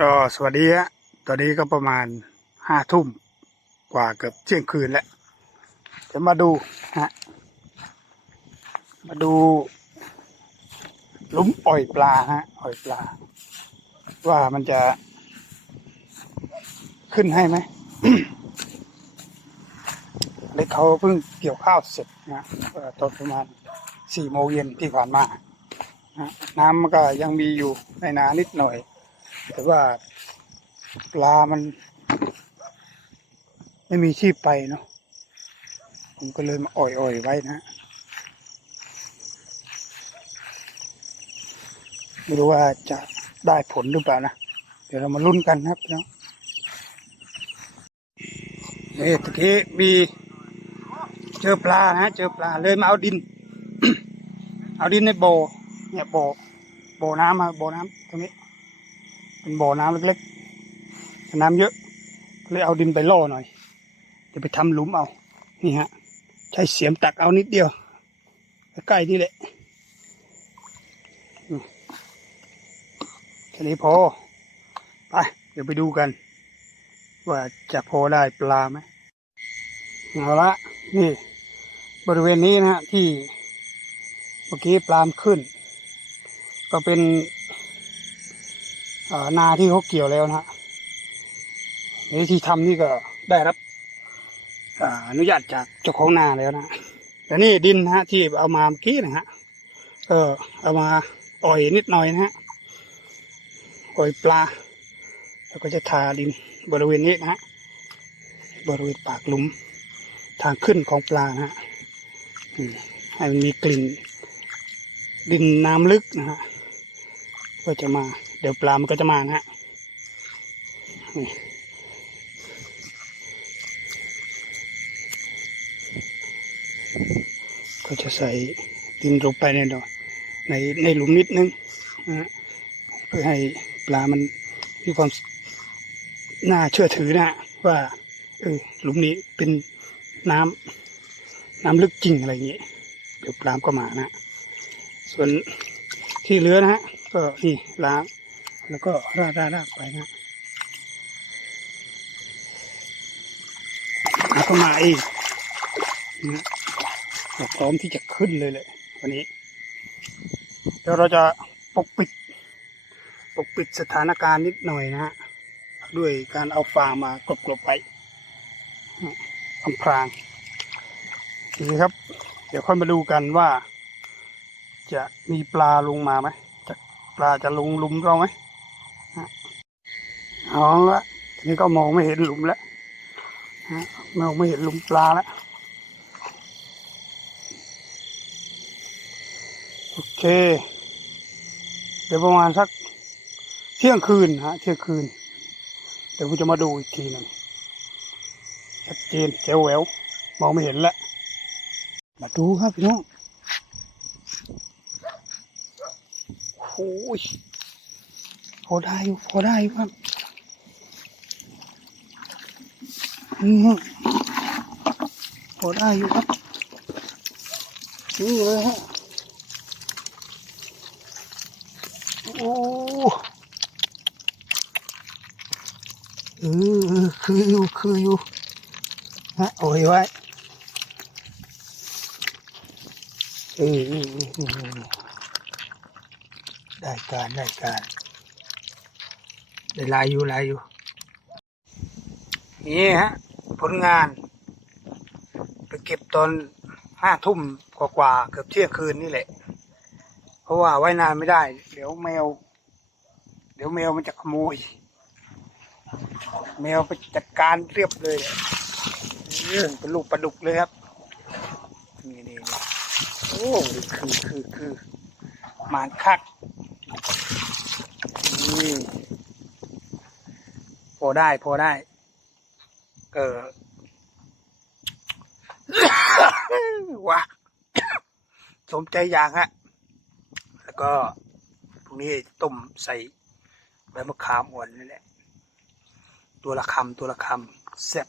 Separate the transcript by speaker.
Speaker 1: ก็สวัสดีฮะ ตอนนี้ก็ประมาณห้าทุ่มกว่าเกือบเที่ยงคืนแล้ว จะมาดูฮะ มาดูลุมอ่อยปลาฮะ อ่อยปลา ว่ามันจะขึ้นให้ไหมเล็กเขาเพิ่งเกี่ยวข้าวเสร็จนะตอนประมาณสี่โมงเย็นที่ผ่านมานะน้ำมันก็ยังมีอยู่ในนานิดหน่อย แต่ว่าปลามัน ไม่มีที่ไปเนาะผมก็เลยมาอ่อยๆไว้นะไม่รู้ว่าจะได้ผลหรือเปล่านะ เดี๋ยวเรามาลุ้นกันนะครับเนาะนี่ตะกี้มีเจอปลานะเจอปลาเลยมาเอาดิน เอาดินในโบเนี่ยโบโบน้ำมาโบน้ำตรงนี้ เป็นบ่อน้ำเล็กๆน้ำเยอะเลยเอาดินไปล่อหน่อยจะไปทำหลุมเอานี่ฮะ ใช้เสียมตักเอานิดเดียวใกล้นี่แหละแค่นี้พอไปเดี๋ยวไปดูกัน ว่าจะพอได้ปลาไหมเอาละนี่ บริเวณนี้นะฮะที่เมื่อกี้ปลามขึ้น ก็เป็น นาที่เขาเกี่ยวแล้วนะฮะนี่ที่ทำนี่ก็ได้รับอนุญาตจากเจ้าของนาแล้วนะแต่นี่ดินนะฮะที่เอามาเมื่อกี้นะฮะก็เอามาอ่อยนิดหน่อยนะฮะอ่อยปลา แล้วก็จะทาดินบริเวณนี้นะฮะบริเวณปากหลุมทางขึ้นของปลานะฮะให้มันมีกลิ่นดินน้ำลึกนะฮะก็จะมา ดี๋ยวปลามันก็จะมานะฮะก็จะใส่ดินลงไปในดอกในในหลุมนิดนึงนะฮะเพื่อให้ปลามันมีความน่าเชื่อถือนะฮะว่าเออหลุมนี้เป็นน้ำน้ำลึกจริงอะไรอย่างเงี้ยเดี๋ยวปลามนก็มานะ ส่วนที่เหลือนะฮะก็นี่ล้าง แล้วก็ราดราดไปนะแล้วก็มาอีกนะพร้อมที่จะขึ้นเลยแหละวันนี้ เดี๋ยวเราจะปกปิด ปกปิดสถานการณ์นิดหน่อยนะฮะด้วยการเอาฟางมากลบๆไปอำพรางนี่ครับ เดี๋ยวค่อยมาดูกันว่า จะมีปลาลงมาไหมจะปลาจะลงลุมเราไหม เอาละทีนี้ก็มองไม่เห็นหลุมแล้วฮะมองไม่เห็นหลุมปลาแล้วโอเค เดี๋ยวประมาณสักเที่ยงคืนฮะเที่ยงคืน เดี๋ยวผมจะมาดูอีกทีหนึงชัดเจนแจ๋วแหววมองไม่เห็นแล้วมาดูครับพี่น้องโอ้ยพอได้อยู่พอได้อยู่ครับ อืมพอได้อยู่ครับนี่เลยฮะโอ้เออคืออยู่คืออยู่ฮะโอ้ยไว้เออเออเออเออได้การได้การได้ลายอยู่ลายอยู่นี่ฮะ ผลงาน ไปเก็บตอนห้าทุ่มกว่าๆเกือบเที่ยงคืนนี่แหละ เพราะว่าไว้นานไม่ได้ เดี๋ยวแมว เดี๋ยวแมวมันจะขโมย แมวไปจัดการเรียบเลยเรื่องเป็นลูกปลาดุกเลยครับนี่นี่โอ้คือคือคือหมานคักนี่พอได้พอได้ เออว้าสมใจอยากฮะ แล้วก็พรุ่งนี้ต้มใส่ใบมะขามอ่อนนี่แหละ ตัวละคำตัวละคำแซ่บ